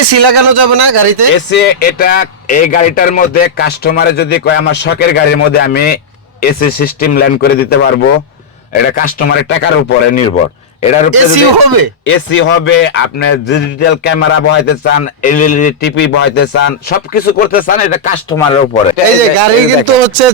AC লাগানো যাবে না গাড়িতে? এসি, এটা এই গাড়িটার মধ্যে কাস্টমারে যদি কয়, আমার শখের গাড়ির মধ্যে আমি এসি সিস্টেম ল্যান্ড করে দিতে পারব, এটা কাস্টমারের টাকার উপরে নির্ভর। এটার AC হবে? এসি হবে আপনি ডিজিটাল ক্যামেরা বহাইতে চান এলইডি টিভি বহাইতে চান সবকিছু করতে চান এটা কাস্টমারের উপরে। এই যে গাড়ি কিন্তু হচ্ছে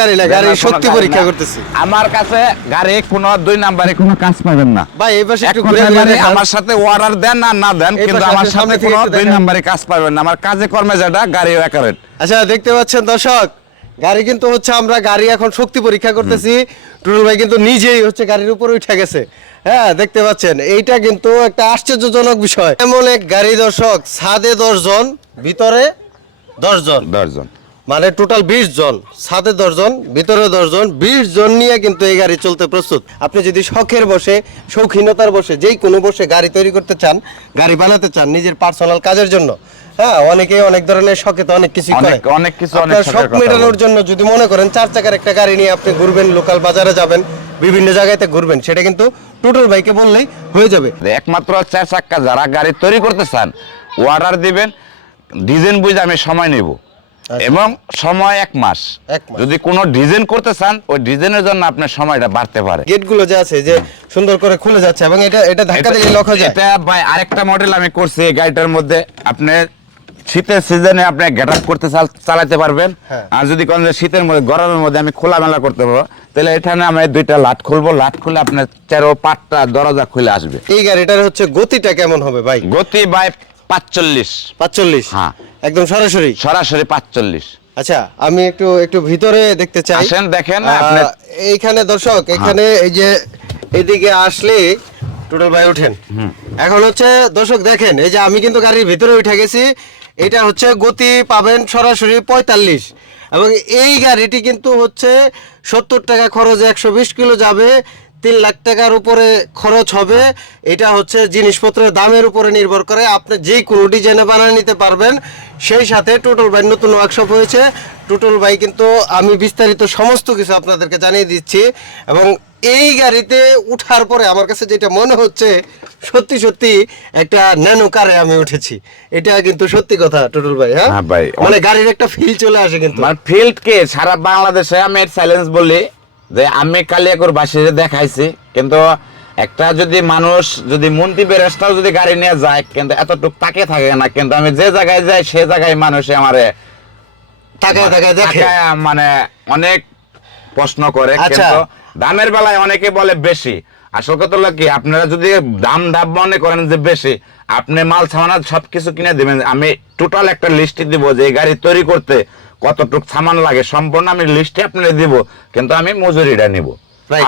গাড়ি না, শক্তি পরীক্ষা করতেছি। আমার কাছে গাড়ি কোনো দুই নাম্বারে কোনো কাজ পাবেন না। ভাই এই পাশে একটু ঘুরে মানে আমার সাথে অর্ডার দেন আর না দেন কিন্তু আমার সামনে কোনো দুই। নাম্বারে কাজ পাবেন না। আমার কাজে কর্মে যেটা গাড়ি একারেট আচ্ছা দেখতে পাচ্ছেন দর্শক গাড়ি কিন্তু হচ্ছে আমরা গাড়ি এখন শক্তি পরীক্ষা করতেছি। টুরুল ভাই কিন্তু নিজেই হচ্ছে গাড়ির উপরে উঠে গেছে। হ্যাঁ দেখতে পাচ্ছেন এইটা কিন্তু একটা আশ্চর্যজনক বিষয়। এমন এক গাড়ি দর্শক ছাদে দশজন ভিতরে দশজন। দশজন। মানে টোটাল বিশ জন ছাদে দশজন ভিতরে দশজন বিশ জন নিয়ে কিন্তু এই গাড়ি চলতে প্রস্তুত। আপনি যদি শখের বসে শৌখিনতার বসে যেই কোনো বসে গাড়ি তৈরি করতে চান গাড়ি বানাতে চান নিজের পার্সোনাল কাজের জন্য হ্যাঁ অনেকে অনেক ধরনের শখে তো অনেক কিছু করে। অনেক- কিছু, শখ মেটানোর জন্য যদি মনে করেন চার চাকার একটা গাড়ি নিয়ে আপনি ঘুরবেন লোকাল বাজারে যাবেন বিভিন্ন জায়গাতে ঘুরবেন সেটা কিন্তু টোটাল বাইকে বললেই হয়ে যাবে। একমাত্র চার চাক্কা যারা গাড়ি তৈরি করতে চান অর্ডার দিবেন ডিজাইন বুঝে আমি সময় নেব। এবং সময় এক মাস। যদি কোনো ডিজাইন করতে চান ওই ডিজাইনের জন্য আপনার সময়টা বাড়তে পারে। গেটগুলো যে আছে যে সুন্দর করে খুলে যাচ্ছে এবং এটা এটা ধাক্কা দিলে লক হয়ে যায়। এটা ভাই আরেকটা মডেল আমি করছি এই গাড়িটার মধ্যে। আপনি শীতের সিজনে আপনি গেট আপ করতে চালাতে পারবেন। হ্যাঁ। আর যদি কোন শীতের মধ্যে গরমের মধ্যে আমি খোলামেলা করতে পারব। তাহলে এখানে আমি দুইটা লাট খুলবো। লাট খুলে আপনার তেরো পাটটা দরজা খুলে আসবে। এই গাড়িটার হচ্ছে গতিটা কেমন হবে ভাই? গতি বাই পাঁচচল্লিশ। পাঁচচল্লিশ? হ্যাঁ। একদম সরাসরি? সরাসরি পাঁচচল্লিশ। আচ্ছা আমি একটু একটু ভিতরে দেখতে চাই। আসেন, দেখেন, এইখানে দর্শক এখানে এই যে এদিকে আসলে টোটাল ভাই উঠেন। এখন হচ্ছে দর্শক দেখেন এই যে আমি কিন্তু গাড়ির ভিতরে উঠে গেছি এটা হচ্ছে গতি পাবেন সরাসরি পঁয়তাল্লিশ। এবং এই গাড়িটি কিন্তু হচ্ছে সত্তর টাকা খরচ একশো কিলো যাবে, তিন লাখ টাকার উপরে খরচ হবে। এটা হচ্ছে জিনিসপত্রের দামের উপরে নির্ভর করে। আপনি যে কোনো ডিজাইনে বানিয়ে নিতে পারবেন। সেই সাথে টোটাল বাই নতুন ওয়ার্কশপ হয়েছে। টোটাল বাই কিন্তু আমি বিস্তারিত সমস্ত কিছু আপনাদেরকে জানিয়ে দিচ্ছি। এবং এই গাড়িতে উঠার পরে আমার কাছে যেটা মনে হচ্ছে সত্যি সত্যি একটা ন্যানো কারে আমি উঠেছি এটা কিন্তু সত্যি কথা টোটাল ভাই হ্যাঁ হ্যাঁ ভাই। মানে গাড়ির একটা ফিল চলে আসে কিন্তু মানে ফিল্ড কে সারা বাংলাদেশে আমি চ্যালেঞ্জ বলি যে আমি কালিয়াকুর বাসীরে দেখাইছি কিন্তু একটা যদি মানুষ যদি মন্ত্রী বেরেস্তাও যদি গাড়ি নিয়ে যায় কিন্তু এতটুকু তাকে থাকে না কিন্তু আমি যে জায়গায় যাই সে জায়গায় মানুষে আমারে তাকায় তাকায় দেখে মানে অনেক প্রশ্ন করে আচ্ছা। কিন্তু দামের বেলায় অনেকে বলে বেশি আসল কথা হলো কি আপনারা যদি দাম দাম মনে করেন যে বেশি আপনি মাল সামানা সবকিছু কিনে দিবেন। আমি টোটাল একটা লিস্ট দিব যে এই গাড়ি তৈরি করতে কতটুক সামান লাগে সম্পূর্ণ আমি লিস্টে আপনার দিব কিন্তু আমি মজুরিটা নিব.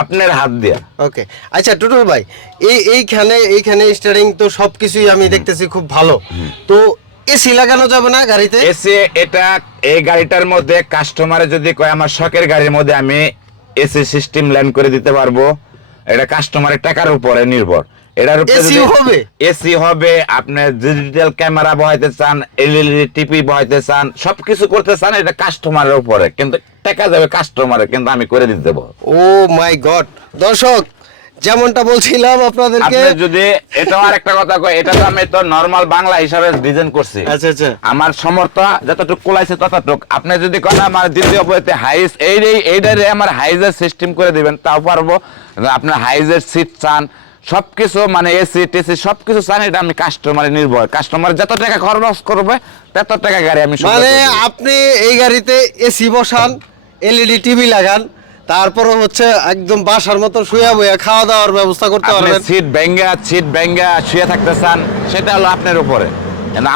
আপনার হাত দিয়া। ওকে আচ্ছা টুটুল ভাই এই এইখানে এইখানে স্টারিং তো সবকিছুই আমি দেখতেছি খুব ভালো। তো এসি লাগানো যাবে না গাড়িতে? এসি এটা এই গাড়িটার মধ্যে কাস্টমারে যদি কয় আমার শখের গাড়ির মধ্যে আমি এসি সিস্টেম ল্যান্ড করে দিতে পারব। এটা কাস্টমারের টাকার উপরে নির্ভর। এটার এসি হবে? এসি হবে আপনি ডিজিটাল ক্যামেরা বহাইতে চান এলইডি টিভি বহাইতে চান সবকিছু করতে চান এটা কাস্টমারের উপরে। কিন্তু টাকা যাবে কাস্টমারে কিন্তু আমি করে দিতে দেবো। ও মাই গড দর্শক যেমনটা বলছিলাম আপনাদেরকে। আপনি যদি এটাও আরেকটা কথা কয় এটা তো আমি তো নরমাল বাংলা হিসাবে ডিজাইন করছি। আচ্ছা আচ্ছা। আমার সমর্থ যতটুকু কোলাইছে ততটুক। আপনি যদি কোন আমার দ্বিতীয় বইতে হাইস এই এইটারে আমার হাইজের সিস্টেম করে দিবেন তাও পারব। আপনার হাইজের সিট চান সবকিছু মানে এসি টেসি সবকিছু চান এটা আমি কাস্টমারে নির্ভর। কাস্টমার যত টাকা খরচ করবে তত টাকা গাড়ি আমি মানে আপনি এই গাড়িতে এসি বসান এলইডি টিভি লাগান তারপরে হচ্ছে একদম বাসার মতো শুয়ে বইয়া খাওয়া দাওয়ার ব্যবস্থা করতে পারবেন। সিট ব্যাঙ্গা সিট ব্যাঙ্গা শুয়ে থাকতে চান সেটা হলো আপনার উপরে।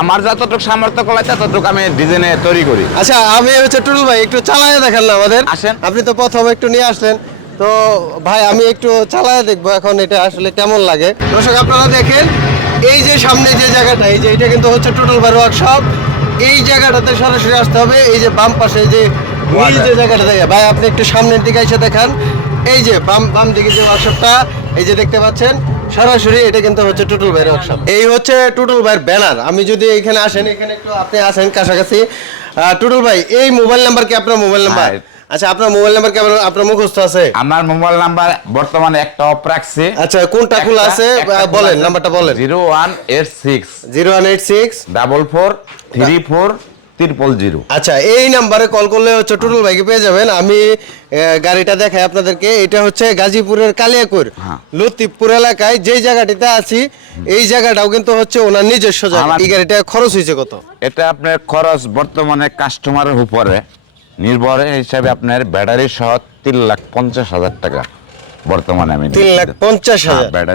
আমার যতটুকু সামর্থ্য কলাই ততটুকু আমি ডিজাইনে তৈরি করি। আচ্ছা আমি হচ্ছে টুটুল ভাই একটু চালায় দেখান না আমাদের। আসেন। আপনি তো প্রথম একটু নিয়ে আসলেন। তো ভাই আমি একটু চালায় দেখব এখন এটা আসলে কেমন লাগে। দর্শক আপনারা দেখেন এই যে সামনে যে জায়গাটা এই যে এটা কিন্তু হচ্ছে টুটুল ভাই ওয়ার্কশপ এই জায়গাটাতে সরাসরি আসতে হবে এই যে বাম পাশে যে নীল যে জায়গাটা দেখে ভাই আপনি একটু সামনের দিকে এসে দেখান। এই যে বাম বাম দিকে যে ওয়ার্কশপটা এই যে দেখতে পাচ্ছেন সরাসরি এটা কিন্তু হচ্ছে টুটুল ভাইয়ের ওয়ার্কশপ এই হচ্ছে টুটুল ভাইয়ের ব্যানার আমি যদি এখানে আসেন এখানে একটু আপনি আসেন কাছাকাছি। টুটুল ভাই এই মোবাইল নাম্বার কি আপনার মোবাইল নাম্বার। আচ্ছা আপনার মোবাইল নাম্বার কেমন আপনার মুখস্থ আছে? আমার মোবাইল নাম্বার বর্তমানে একটা অফ রাখছি। আচ্ছা কোনটা খোলা আছে? বলেন নাম্বারটা বলেন। Zero one eight six zero one eight six double four three four triple zero আচ্ছা এই নাম্বারে কল করলে হচ্ছে টুটুল ভাইকে পেয়ে যাবেন। আমি গাড়িটা দেখাই আপনাদেরকে। এটা হচ্ছে গাজীপুরের কালিয়াকুর হ্যাঁ। লতিফপুর এলাকায়। যেই জায়গাটিতে আছি এই জায়গাটাও কিন্তু হচ্ছে ওনার নিজস্ব জায়গা। এই গাড়িটা খরচ হয়েছে কত? এটা আপনার খরচ বর্তমানে কাস্টমারের উপরে নির্ভর হিসাবে আপনার ব্যাটারি সহ তিন লাখ পঞ্চাশ হাজার টাকা। বর্তমানে আমি তিন লাখ পঞ্চাশ হ্যাঁ, হাজার। ব্যাটারি